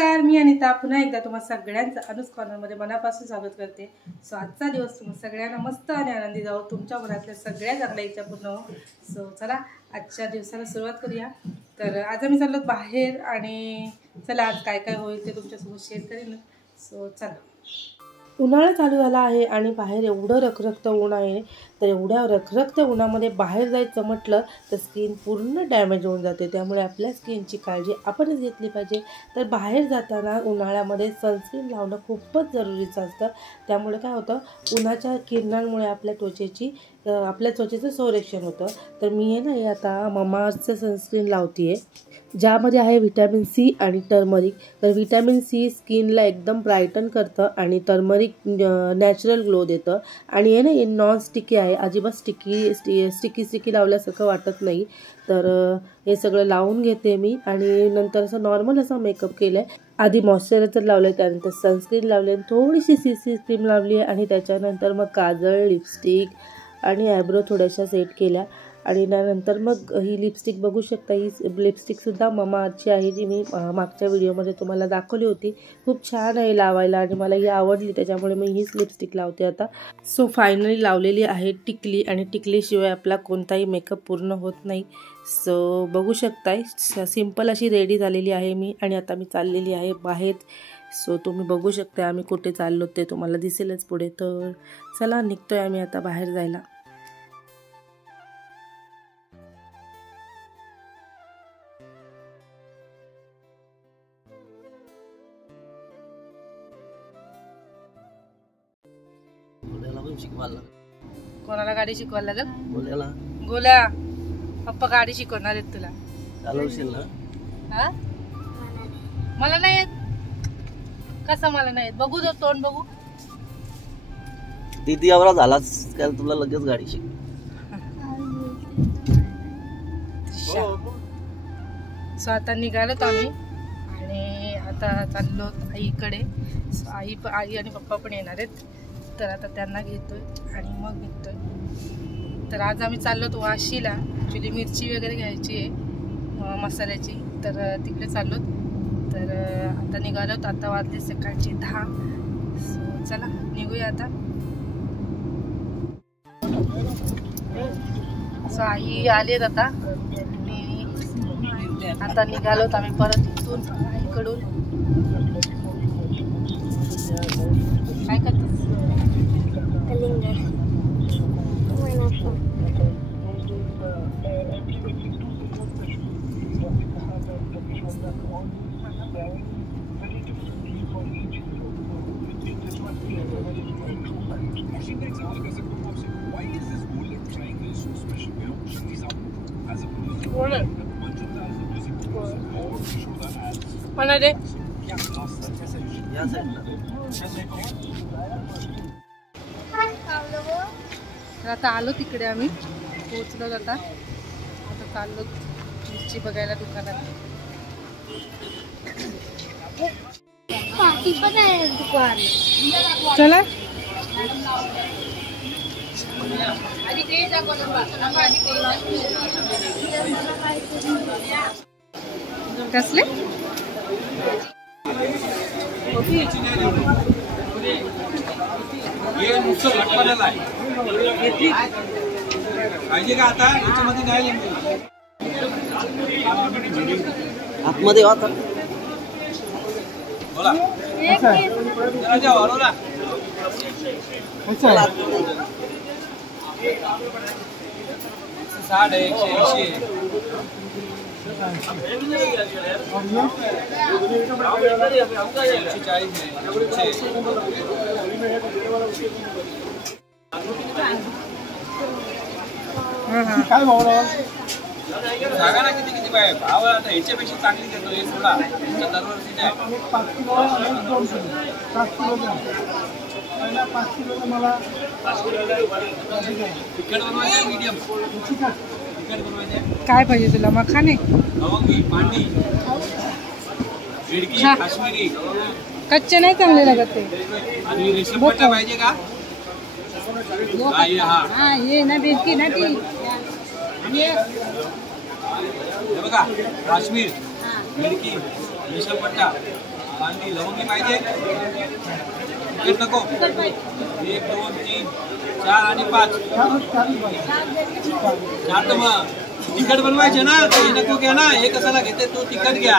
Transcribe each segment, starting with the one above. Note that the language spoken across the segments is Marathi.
नमस्कार, मी अनिता पुन्हा एकदा तुम्हा सगळ्यांचं अनुस कॉर्नरमध्ये मनापासून स्वागत करते. सो आजचा दिवस तुम्हा सगळ्यांना मस्त आणि आनंदी जावो, तुमच्या मनातल्या सगळ्या चांगल्या इच्छा पूर्ण हो. सो चला आजच्या दिवसाला सुरुवात करूया. तर आज आम्ही चाललो बाहेर आणि चला आज काय काय होईल ते तुमच्यासोबत शेअर करेन. सो चला. उन्हाळा चालू झाला आहे आणि बाहेर एवढं रखरखतं ऊन आहे. तर एवढ्या रखरखत्या उन्हामध्ये बाहेर जायचं म्हटलं तर स्किन पूर्ण डॅमेज होऊन जाते. त्यामुळे आपल्या स्किनची काळजी आपणच घेतली पाहिजे. तर बाहेर जाताना उन्हाळ्यामध्ये सनस्क्रीन लावणं खूपच जरुरीचं असतं. त्यामुळे काय होतं, उन्हाच्या किरणांमुळे आपल्या त्वचेचं संरक्षण होतं. तर मी आहे ना हे आता ममाअर्थचं सनस्क्रीन लावते आहे, ज्यामध्ये आहे व्हिटॅमिन सी आणि टर्मरिक. तर व्हिटॅमिन सी स्किनला एकदम ब्राईटन करतं आणि टर्मरिक नॅचरल ग्लो देतं. आणि हे ना हे नॉन स्टिकी आहे, अजिबात स्टिकी लावल्यासारखं वाटत नाही. तर हे सगळं लावून घेते मी आणि नंतर असं नॉर्मल असा मेकअप केला आहे. आधी मॉइश्चरायझर लावलं आहे, त्यानंतर सनस्क्रीन लावली आहे, थोडीशी CC क्रीम लावली आहे आणि त्याच्यानंतर मग काजळ, लिपस्टिक आणि आयब्रो थोड्याशा सेट केल्या. आणि त्यानंतर मग ही लिपस्टिक बघू शकता, ही लिपस्टिकसुद्धा ममाअर्थची आहे, जी मी मागच्या व्हिडिओमध्ये तुम्हाला दाखवली होती. खूप छान आहे लावायला आणि मला ही आवडली, त्याच्यामुळे मी हीच लिपस्टिक लावते आता. सो फायनली लावलेली आहे टिकली आणि टिकलीशिवाय आपला कोणताही मेकअप पूर्ण होत नाही. सो बघू शकताय सिंपल अशी रेडी झालेली आहे मी आणि आता मी चाललेली आहे बाहेर. सो तुम्ही बघू शकता आम्ही कुठे चाललो ते तुम्हाला दिसेलच पुढे. तर चला निघतोय आम्ही आता बाहेर जायला. कोणाला गाडी शिकवायला लागेल? गोल्या पप्पा गाडी शिकवणार आहेत तुला. चालवशील ना? मला नाही येत. कसं मला नाही येत? बघू दो तोंड बघू. दीदी एवढा झालाच काय तुला लगेच गाडी शिक. सो आता निघालोत आम्ही आणि आता चाललो आईकडे. आई आणि पप्पा पण येणार आहेत. तर आता त्यांना घेतोय आणि मग निघतोय. तर आज आम्ही चाललोत वाशीला. ॲक्च्युली मिरची वगैरे घ्यायची आहे मसाल्याची, तर तिकडे चाललोत. तर आता निघालोत. आता वाजले सकाळचे 10. सो चला निघूया आता. सो आई आलेत आता आणि आता निघालोत आम्ही परत इथून आईकडून. काय करतेस? म्हणा रे. आता आलो तिकडे आम्ही पोहोचलो. आता चाललो मिरची बघायला दुकानात. चला कसले आतमध्ये आता काय भाव सांगा ना किती पाहिजे भाव. आता ह्याच्यापेक्षा चांगली देतो हे सोडा. दरवर्षी 5 किलो 2 किलो 7 किलो द्या. पहिला 5 किलो मला तिखट बनवायचं मीडियम. तिखट बनवायचं. काय पाहिजे तुला? मखाने, लवंगी, पांडी, खिडकी, काश्मीरी. कच्चे नाही चांगले लागत ते. आणि रेशम पट्टा पाहिजे का? हा ये ना बेडकी ना ती. बघा काश्मीर, खिडकी, रेशम पट्टा. कांदी लवंगी पाहिजे तिखट नको 1 2 3 4 आणि 5 4 तर मग तिखट बनवायचे ना ते नको घ्या ना हे कशाला घेते तू तिखट घ्या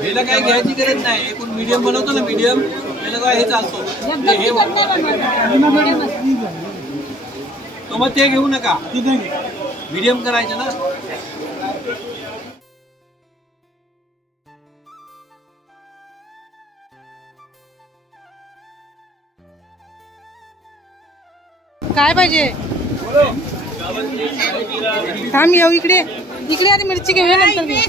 हेला काही घ्यायची गरज नाही एकूण मीडियम बनवतो ना मीडियम त्याला काय हे चालतो हे तो मग ते घेऊ नका मीडियम करायचं ना काय पाहिजे थांब येऊ इकडे इकडे आधी मिरची घेऊया नंतर घेऊ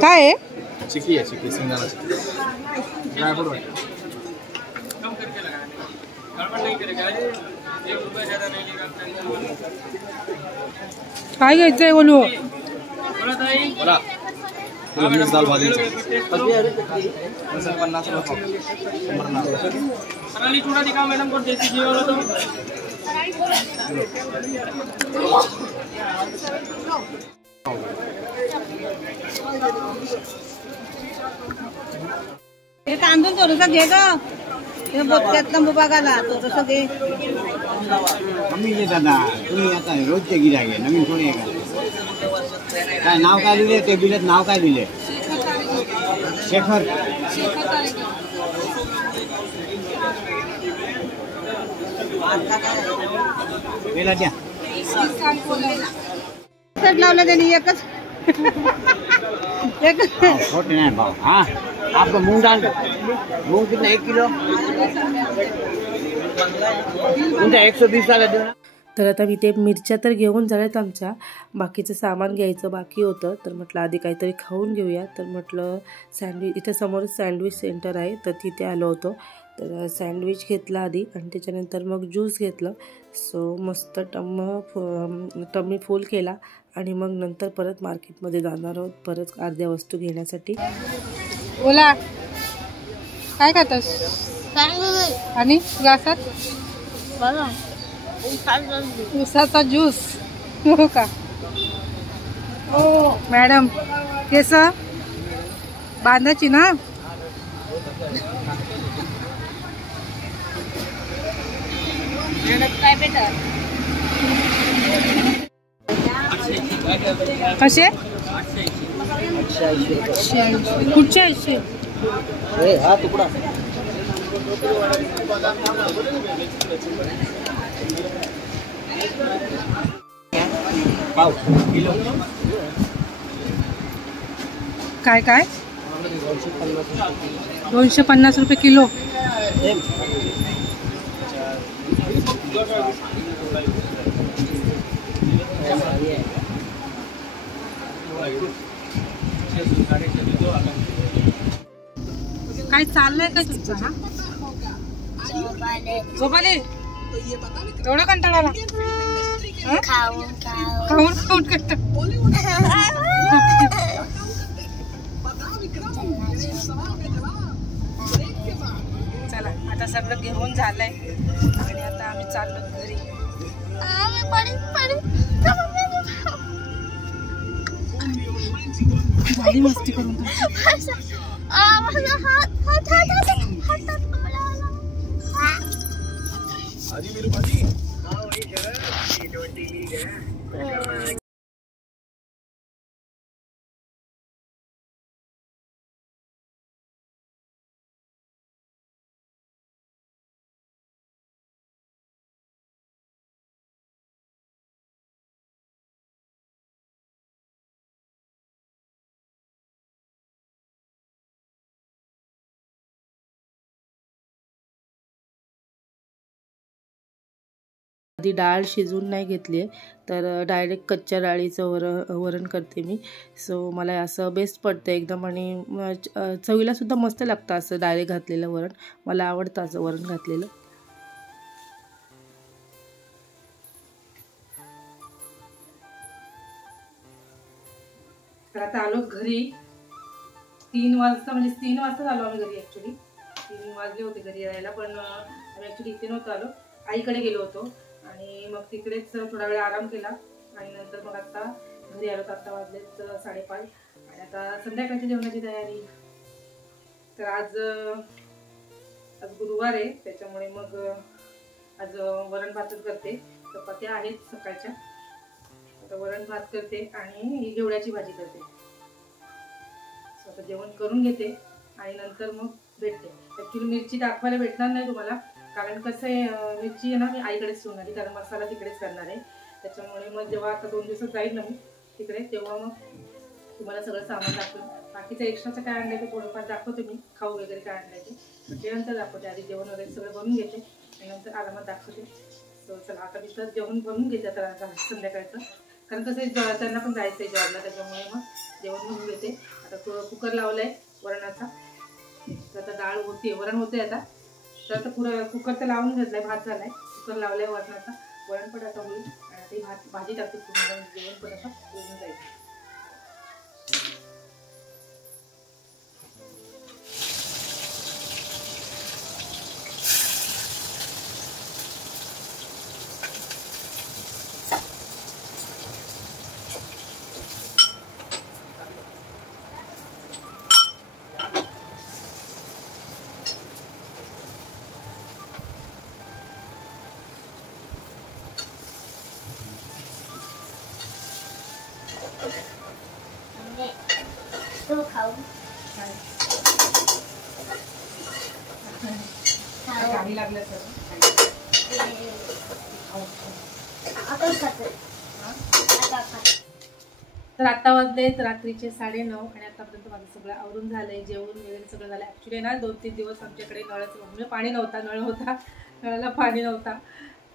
काय आहे चिकी आहे चिकी सिंगाला चिकी ड्रायफ्रूट आहे काय घ्यायचंय बोलू बोला मिक्स दाल भाजी 50 पराली चूड़ा दिखाओ मैडम को देसी घी वाला तो हे तांदूळ थोडंसं घे ग हे बोत्यातलं बघायला तो तसं घे कमी आहे दादा तुम्ही आता रोजचे गिराईक आहे नवीन थोडी आहे का काय नाव काय लिहिले ते बिलात नाव काय लिहिले शेखर वेला द्या सर लावलं त्यांनी एकच छोटे नहीं भाव हाँ आपको मूंग दाल मूंग कितना 1 किलो उनका 120 वाला दो ना तर आता मी ते मिरच्या तर घेऊन झाल्यात आमच्या बाकीचं सामान घ्यायचं बाकी होतं तर म्हटलं आधी काहीतरी खाऊन घेऊया तर म्हटलं सँडविच इथं समोरच सँडविच सेंटर आहे तर तिथे आलो होतो तर सँडविच घेतला आधी आणि त्याच्यानंतर मग ज्यूस घेतलं सो मस्त टम्मी फुल केला आणि मग नंतर परत मार्केटमध्ये जाणार आहोत परत अर्ध्या वस्तू घेण्यासाठी बोला काय खातोस आणि ग्लासात उसाचा ज्यूस हो का हो मॅडम केस बांधायची ना कसे कुठचे 80 हा तुकडा पाव किलो काय काय 250 रुपये किलो काय चाललंय काय तुमचं हा झोपाले एवढं कंटाळा आला खाऊन खाऊन कंटाळा चला आता सगळं घेऊन झालंय आणि आता आम्ही चाललो घरी झाली मस्ती करून आधी डाळ शिजवून नाही घेतली आहे तर डायरेक्ट कच्च्या डाळीचं वरण करते मी सो मला असं बेस्ट पडतं एकदम आणि चवीला सुद्धा मस्त लागतं असं डायरेक्ट घातलेलं वरण मला आवडतं असं वरण घातलेलं तर आता आलो घरी 3 वाजता म्हणजे 3 वाजता आलो आम्ही घरी ॲक्च्युली 3 वाजले होते घरी यायला, पण आम्ही ॲक्च्युली इथे नव्हतो आलो, आईकडे गेलो होतो आणि मग तिकडेच थोडा वेळ आराम केला आणि नंतर मग आता घरी आलो. तर आता वाजलेत 5:30 आणि आता संध्याकाळच्या जेवणाची तयारी. तर आज गुरुवार आहे, त्याच्यामुळे मग आज वरण भातच करते. चपात्या आहेत सकाळच्या, आता वरण भात करते आणि ही घेवड्याची भाजी करते. आता जेवण करून घेते आणि नंतर मग भेटते. ॲक्च्युली मिरची दाखवायला भेटणार नाही तुम्हाला, कारण कसं आहे मिरची आहे ना मी आईकडेच ठेवून आली, कारण मसाला तिकडेच करणार आहे. त्याच्यामुळे मग जेव्हा आता 2 दिवसात जाईल ना मी तिकडे, तेव्हा मग तुम्हाला सगळं सामान दाखवेन. बाकीचं एक्स्ट्राचं काय आणलं ते थोडंफार दाखवते मी, खाऊ वगैरे काय आणलं ते ते नंतर दाखवते. आधी जेवण वगैरे सगळं बनवून घेते आणि नंतर आरामात दाखवते. सो चला आता मी तर जेवण बनवून घेते आता संध्याकाळचं, कारण कसं त्यांना पण जायचं आहे जॉबला, त्याच्यामुळे मग जेवण बनवून घेते. आता कुकर लावलं आहे वरणाचा, तर आता डाळ होते, वरण होते आता. तर आता कुकर तर लावून घेतलं आहे, भात झाला आहे, कुकर लावला आहे वरणाचा, वरण पण आता होईल आणि आता भाजी टाकते पूर्ण, जेवण पण आता होऊन जाईल. लागलं तर आता वाजलेत रात्रीचे 9:30 आणि आतापर्यंत माझं सगळं आवरून झालंय, जेवण वगैरे सगळं झालं. ॲक्च्युली ना 2-3 दिवस आमच्याकडे नळाचं म्हणजे पाणी नव्हता, नळ होता, नळाला पाणी नव्हता.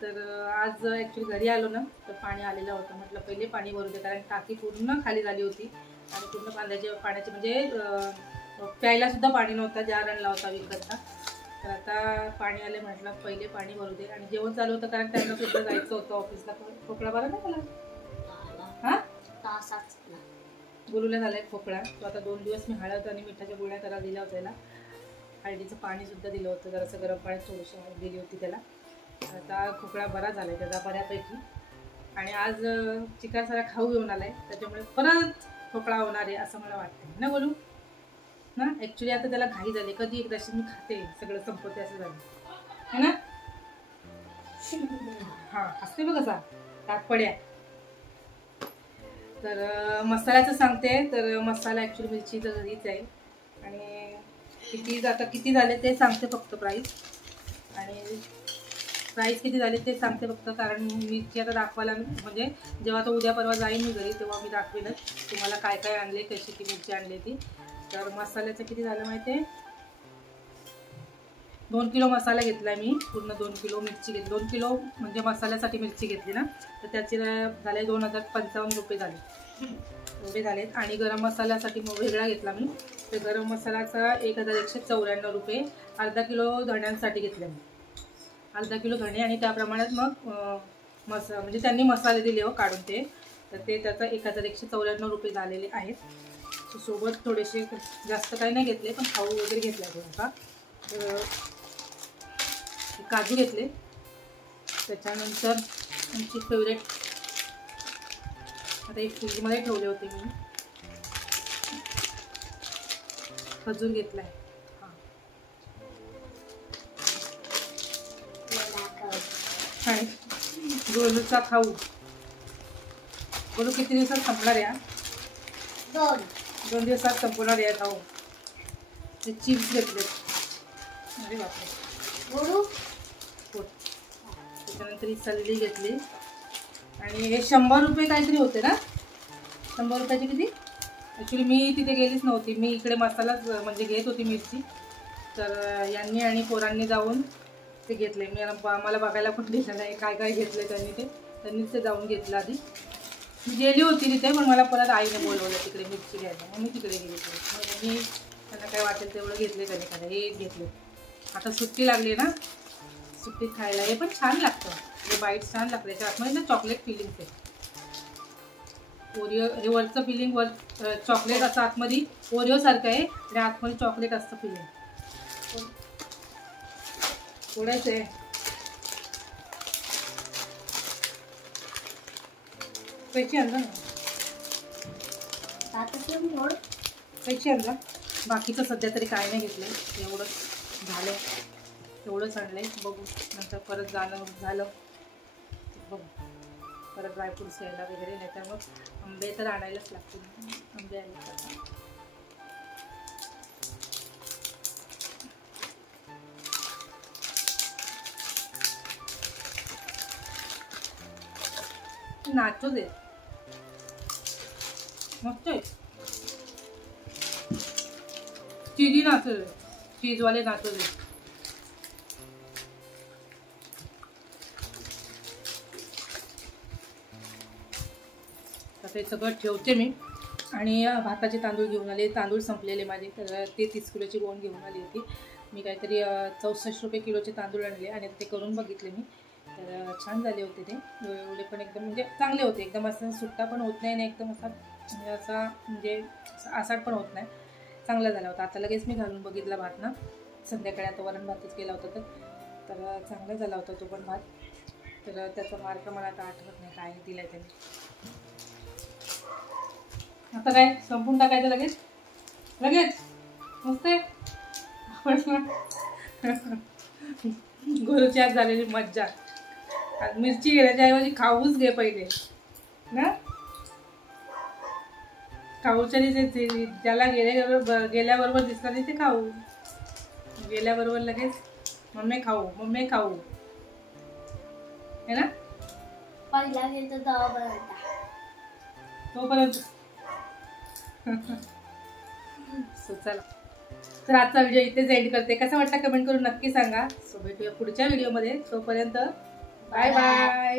तर आज ॲक्च्युली घरी आलो ना तर पाणी आलेलं होतं. म्हटलं पहिले पाणी भरू दे, कारण टाकी पूर्ण खाली झाली होती आणि पूर्ण पाण्याचे म्हणजे प्यायला सुद्धा पाणी नव्हता, जार आणला होता विकतचा. तर आता पाणी आले, म्हटलं पहिले पाणी भरू दे आणि जेवण चालू होतं, कारण त्यांना सुद्धा जायचं होतं ऑफिसला. खोकला बरा नाही मला, हां गुरुला झालाय खोकला. तो आता 2 दिवस मी हळद आणि मिठाच्या गोळ्या त्याला दिल्या होत्या, त्याला हळदीचं पाणी सुद्धा दिलं होतं, जरासं गरम पाण्यात थोडीशी हळद दिली होती त्याला. आता खोकला बरा झालाय त्याचा बऱ्यापैकी. आणि आज चिकन सारा खाऊ घेऊन आलाय, त्याच्यामुळे परत खोकला होणार आहे असं मला वाटतं ना बोलू ना. ॲक्च्युली आता त्याला घाई झाली, कधी एकदाशी मी खाते सगळं संपवते असं झालं है ना. हां असते बघ कसा ताट पड्या. तर मसाल्याचं सांगते. तर मसाला ॲक्च्युली मिरची तर घरीच आहे आणि किती झाले ते सांगते फक्त प्राईस, आणि प्राईस किती झाले ते सांगते फक्त, कारण मिरची आता दाखवायला म्हणजे जेव्हा तो उद्या परवा जाईन मी घरी तेव्हा मी दाखवेनच तुम्हाला काय काय आणले, कशी ती मिरची आणली ती. तर मसाल्याचं किती झालं माहिती आहे, 2 किलो मसाला घेतला मी, पूर्ण 2 किलो मिरची घेतली. 2 किलो म्हणजे मसाल्यासाठी मिरची घेतली ना, तर त्याचे झाले 2055 रुपये झाले, एवढे झालेत. आणि गरम मसाल्यासाठी मग वेगळा घेतला मी, तर गरम मसाल्याचा 1194 रुपये. अर्धा किलो धण्यांसाठी घेतले मी, अर्धा किलो धणे, आणि त्या प्रमाणात मग म्हणजे त्यांनी मसाले दिले हो काढून ते, तर ते त्याचा 1194 रुपये झालेले आहेत. सोबत थोडेसे जास्त काही नाही घेतले, पण खाऊ वगैरे घेतला थोडासा. तर काजू घेतले, त्याच्यानंतर आमची फेवरेट आता एक फ्रीजमध्ये ठेवले होते मी, खजूर घेतला आहे. हां गोलूचा खाऊ. गोलू किती दिवसात संपणार या? 2 दिवसात संपणार या खाऊ. ते चिप्स घेतले, अरे बापरे. त्याच्यानंतर ही सल्ली घेतली आणि हे 100 रुपये काहीतरी होते ना, 100 रुपयाची किती. ॲक्च्युली मी तिथे गेलीच नव्हती, मी इकडे मसालाच म्हणजे घेत होती मिरची. तर यांनी आणि पोरांनी जाऊन ते घेतले, मला बघायला पण दिलं नाही काय काय घेतले त्यांनीच ते जाऊन घेतलं. आधी मी गेली होती तिथे, पण मला परत आईने बोलवलं तिकडे मिरची घ्यायला, मग मी तिकडे गेली. मग मी त्यांना काय वाटेल तेवढं घेतले, त्याने हे घेतले. आता सुट्टी लागली ना, सुट्टीत खायला हे पण छान लागतं, हे बाईट छान लागतं. त्याच्या आतमध्ये ना चॉकलेट फिलिंग आहे, ओरिओ हे वरचं फिलिंग चॉकलेट असं आतमध्ये ओरिओ सारखं आहे आणि आतमध्ये चॉकलेट असतं फिलिंग. थोडंच आहे. पैसे आणला ना, पैसे आणला. बाकीचं सध्या तरी काय नाही घेतलं, एवढंच झालं, एवढंच आणलंय. बघू नंतर परत जाणं झालं बघू, परत ड्रायफ्रुट्स यायला वगैरे. नाही तर मग आंबे तर आणायलाच लागतील, आंबे आले नाचो दे, मस्त आहे. चीजी नाचो दे, चीजवाले नाचो दे. आता हे सगळं ठेवते मी. आणि भाताचे तांदूळ घेऊन आले, तांदूळ संपलेले माझे, तर ते 30 किलोची गोण घेऊन आली होती मी. काहीतरी 64 रुपये किलोचे तांदूळ आणले आणि ते करून बघितले मी, तर छान झाले होते ते. एवढे पण एकदम म्हणजे चांगले होते, एकदम असं सुट्टा पण होत नाही आणि एकदम असा म्हणजे आसाड पण होत नाही, चांगला झाला होता. आता लगेच मी घालून बघितला भात ना, संध्याकाळी आता वरण भातच केला होता तर चांगला झाला होता तो पण भात. तर त्याचा मार्क मला आता आठवत नाही काय दिला आहे त्याने. आता काय संपून टाकायचं लगेच लगेच, मस्त आहे. गुरुची आज झालेली मज्जा. मिरची घेण्याच्या ऐवजी खाऊच घे पहिले ना. खाऊच्या ज्याला गेल्याबरोबर दिसला नाही ते खाऊ, गेल्याबरोबर लगेच मम्मी खाऊ मम्मी खाऊ है ना. पहिला घेतो तोपर्यंत सो चला, तर आजचा व्हिडिओ इथेच एंड करते. कसा वाटता कमेंट करून नक्की सांगा. सो भेटूया पुढच्या व्हिडिओमध्ये. तोपर्यंत बाय बाय.